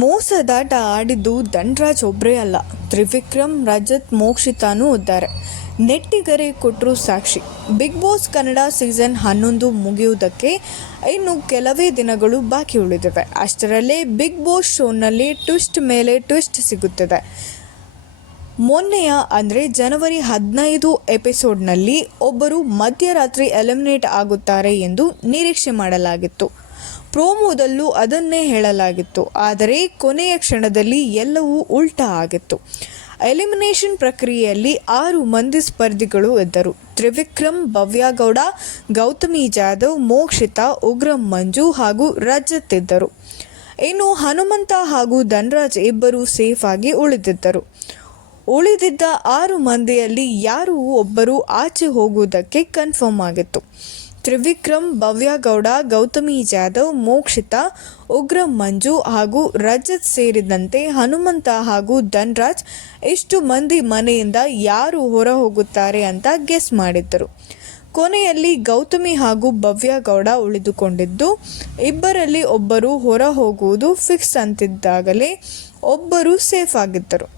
ಮೋಸದಾಟ ಆಡಿದ್ದು ಧನ್ರಾಜ್ ಒಬ್ಬರೇ ಅಲ್ಲ, ತ್ರಿವಿಕ್ರಮ್, ರಜತ್, ಮೋಕ್ಷಿತಾನೂ ಇದ್ದಾರೆ. ನೆಟ್ಟಿಗರೇ ಕೊಟ್ಟರು ಸಾಕ್ಷಿ. ಬಿಗ್ ಬಾಸ್ ಕನ್ನಡ ಸೀಸನ್ 11 ಮುಗಿಯುವುದಕ್ಕೆ ಇನ್ನು ಕೆಲವೇ ದಿನಗಳು ಬಾಕಿ ಉಳಿದಿವೆ. ಅಷ್ಟರಲ್ಲೇ ಬಿಗ್ ಬಾಸ್ ಶೋನಲ್ಲಿ ಟ್ವಿಸ್ಟ್ ಮೇಲೆ ಟ್ವಿಸ್ಟ್ ಸಿಗುತ್ತಿದೆ. ಮೊನ್ನೆಯ ಅಂದರೆ ಜನವರಿ 15 ಎಪಿಸೋಡ್ನಲ್ಲಿ ಒಬ್ಬರು ಮಧ್ಯರಾತ್ರಿ ಎಲಿಮಿನೇಟ್ ಆಗುತ್ತಾರೆ ಎಂದು ನಿರೀಕ್ಷೆ ಮಾಡಲಾಗಿತ್ತು. ಪ್ರೋಮೋದಲ್ಲೂ ಅದನ್ನೇ ಹೇಳಲಾಗಿತ್ತು. ಆದರೆ ಕೊನೆಯ ಕ್ಷಣದಲ್ಲಿ ಎಲ್ಲವೂ ಉಲ್ಟಾ ಆಗಿತ್ತು. ಎಲಿಮಿನೇಷನ್ ಪ್ರಕ್ರಿಯೆಯಲ್ಲಿ 6 ಮಂದಿ ಸ್ಪರ್ಧಿಗಳು ಇದ್ದರು. ತ್ರಿವಿಕ್ರಮ್, ಭವ್ಯ ಗೌಡ, ಗೌತಮಿ ಜಾಧವ್, ಮೋಕ್ಷಿತಾ, ಉಗ್ರಂ ಮಂಜು ಹಾಗೂ ರಜತ್ ಇದ್ದರು. ಇನ್ನು ಹನುಮಂತ ಹಾಗೂ ಧನ್ರಾಜ್ ಇಬ್ಬರು ಸೇಫ್ ಆಗಿ ಉಳಿದಿದ್ದರು. ಉಳಿದಿದ್ದ 6 ಮಂದಿಯಲ್ಲಿ ಯಾರೂ ಒಬ್ಬರು ಆಚೆ ಹೋಗುವುದಕ್ಕೆ ಕನ್ಫರ್ಮ್ ಆಗಿತ್ತು. ತ್ರಿವಿಕ್ರಮ್, ಭವ್ಯ ಗೌಡ, ಗೌತಮಿ ಜಾಧವ್, ಮೋಕ್ಷಿತಾ, ಉಗ್ರಂ ಮಂಜು ಹಾಗೂ ರಜತ್ ಸೇರಿದಂತೆ ಹನುಮಂತ ಹಾಗೂ ಧನ್ರಾಜ್ ಇಷ್ಟು ಮಂದಿ ಮನೆಯಿಂದ ಯಾರು ಹೊರ ಹೋಗುತ್ತಾರೆ ಅಂತ ಗೆಸ್ ಮಾಡಿದ್ದರು. ಕೊನೆಯಲ್ಲಿ ಗೌತಮಿ ಹಾಗೂ ಭವ್ಯ ಗೌಡ ಉಳಿದುಕೊಂಡಿದ್ದು, ಇಬ್ಬರಲ್ಲಿ ಒಬ್ಬರು ಹೊರ ಹೋಗುವುದು ಫಿಕ್ಸ್ ಅಂತಿದ್ದಾಗಲೇ ಒಬ್ಬರು ಸೇಫ್ ಆಗಿದ್ದರು.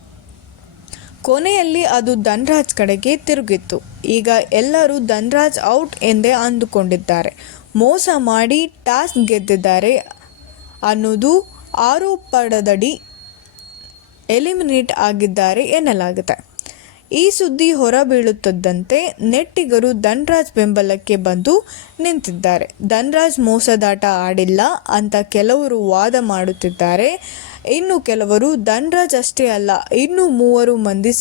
ಕೊನೆಯಲ್ಲಿ ಅದು ಧನ್ರಾಜ್ ಕಡೆಗೆ ತಿರುಗಿತ್ತು. ಈಗ ಎಲ್ಲರೂ ಧನ್ರಾಜ್ ಔಟ್ ಎಂದೇ ಅಂದುಕೊಂಡಿದ್ದಾರೆ. ಮೋಸ ಮಾಡಿ ಟಾಸ್ಕ್ ಗೆದ್ದಿದ್ದಾರೆ ಅನ್ನೋದು ಆರೋಪದಡಿ ಎಲಿಮಿನೇಟ್ ಆಗಿದ್ದಾರೆ ಎನ್ನಲಾಗಿದೆ. ಈ ಸುದ್ದಿ ಹೊರಬೀಳುತ್ತಿದ್ದಂತೆ ನೆಟ್ಟಿಗರು ಧನ್ರಾಜ್ ಬೆಂಬಲಕ್ಕೆ ಬಂದು ನಿಂತಿದ್ದಾರೆ. ಧನ್ರಾಜ್ ಮೋಸದಾಟ ಆಡಿಲ್ಲ ಅಂತ ಕೆಲವರು ವಾದ ಮಾಡುತ್ತಿದ್ದಾರೆ. ಇನ್ನು ಕೆಲವರು ಧನ್ರಾಜ್ ಅಷ್ಟೇ ಅಲ್ಲ, ಇನ್ನೂ 3 ಮಂದಿ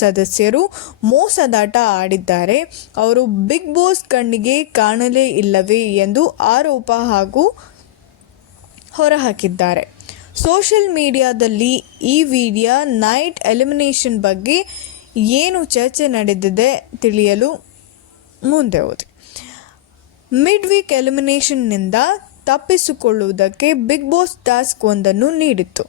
ಸದಸ್ಯರು ಮೋಸದಾಟ ಆಡಿದ್ದಾರೆ, ಅವರು ಬಿಗ್ ಬಾಸ್ ಕಣ್ಣಿಗೆ ಕಾಣಲೇ ಇಲ್ಲವೇ ಎಂದು ಆರೋಪ ಹಾಗೂ ಹೊರಹಾಕಿದ್ದಾರೆ. ಸೋಷಿಯಲ್ ಮೀಡಿಯಾದಲ್ಲಿ ಈ ವಿಡಿಯೋ ನೈಟ್ ಎಲಿಮಿನೇಷನ್ ಬಗ್ಗೆ ಏನು ಚರ್ಚೆ ನಡೆದಿದೆ ತಿಳಿಯಲು ಮುಂದೆ ಹೋದೆ. ಮಿಡ್ ವೀಕ್ ಎಲಿಮಿನೇಷನ್ನಿಂದ ತಪ್ಪಿಸಿಕೊಳ್ಳುವುದಕ್ಕೆ ಬಿಗ್ ಬಾಸ್ ಟಾಸ್ಕ್ ಒಂದನ್ನು ನೀಡಿತ್ತು.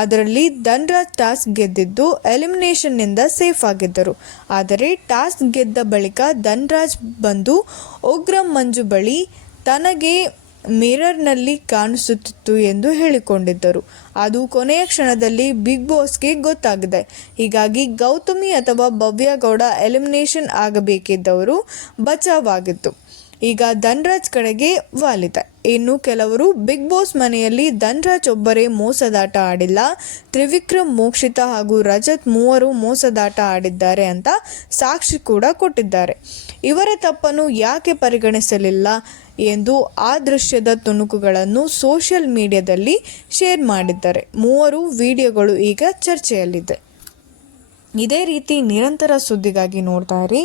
ಅದರಲ್ಲಿ ಧನ್ರಾಜ್ ಟಾಸ್ಕ್ ಗೆದ್ದಿದ್ದು ಎಲಿಮಿನೇಷನ್ನಿಂದ ಸೇಫ್ ಆಗಿದ್ದರು. ಆದರೆ ಟಾಸ್ಕ್ ಗೆದ್ದ ಬಳಿಕ ಧನ್ರಾಜ್ ಬಂದು ಉಗ್ರಂ ಮಂಜು ಬಳಿ ತನಗೆ ಮಿರರ್ನಲ್ಲಿ ಕಾಣಿಸುತ್ತಿತ್ತು ಎಂದು ಹೇಳಿಕೊಂಡಿದ್ದರು. ಅದು ಕೊನೆಯ ಕ್ಷಣದಲ್ಲಿ ಬಿಗ್ ಬಾಸ್ಗೆ ಗೊತ್ತಾಗಿದೆ. ಹೀಗಾಗಿ ಗೌತಮಿ ಅಥವಾ ಭವ್ಯ ಗೌಡ ಎಲಿಮಿನೇಷನ್ ಆಗಬೇಕಿದ್ದವರು ಬಚಾವಾಗಿತ್ತು. ಈಗ ಧನ್ರಾಜ್ ಕಡೆಗೆ ವಾಲಿದೆ. ಇನ್ನು ಕೆಲವರು ಬಿಗ್ ಬಾಸ್ ಮನೆಯಲ್ಲಿ ಧನ್ರಾಜ್ ಒಬ್ಬರೇ ಮೋಸದಾಟ ಆಡಿಲ್ಲ, ತ್ರಿವಿಕ್ರಮ್, ಮೋಕ್ಷಿತಾ ಹಾಗೂ ರಜತ್ 3 ಮೋಸದಾಟ ಆಡಿದ್ದಾರೆ ಅಂತ ಸಾಕ್ಷಿ ಕೂಡ ಕೊಟ್ಟಿದ್ದಾರೆ. ಇವರ ತಪ್ಪನ್ನು ಯಾಕೆ ಪರಿಗಣಿಸಲಿಲ್ಲ ಎಂದು ಆ ದೃಶ್ಯದ ತುಣುಕುಗಳನ್ನು ಸೋಷಿಯಲ್ ಮೀಡಿಯಾದಲ್ಲಿ ಶೇರ್ ಮಾಡಿದ್ದಾರೆ. 3 ವಿಡಿಯೋಗಳು ಈಗ ಚರ್ಚೆಯಲ್ಲಿದೆ. ಇದೇ ರೀತಿ ನಿರಂತರ ಸುದ್ದಿಗಾಗಿ ನೋಡ್ತಾ ಇರಿ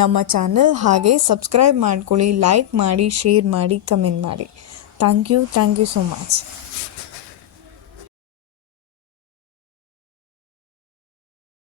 ನಮ್ಮ ಚಾನಲ್. ಹಾಗೆ ಸಬ್ಸ್ಕ್ರೈಬ್ ಮಾಡ್ಕೊಳ್ಳಿ, ಲೈಕ್ ಮಾಡಿ, ಶೇರ್ ಮಾಡಿ, ಕಮೆಂಟ್ ಮಾಡಿ. Thank you so much.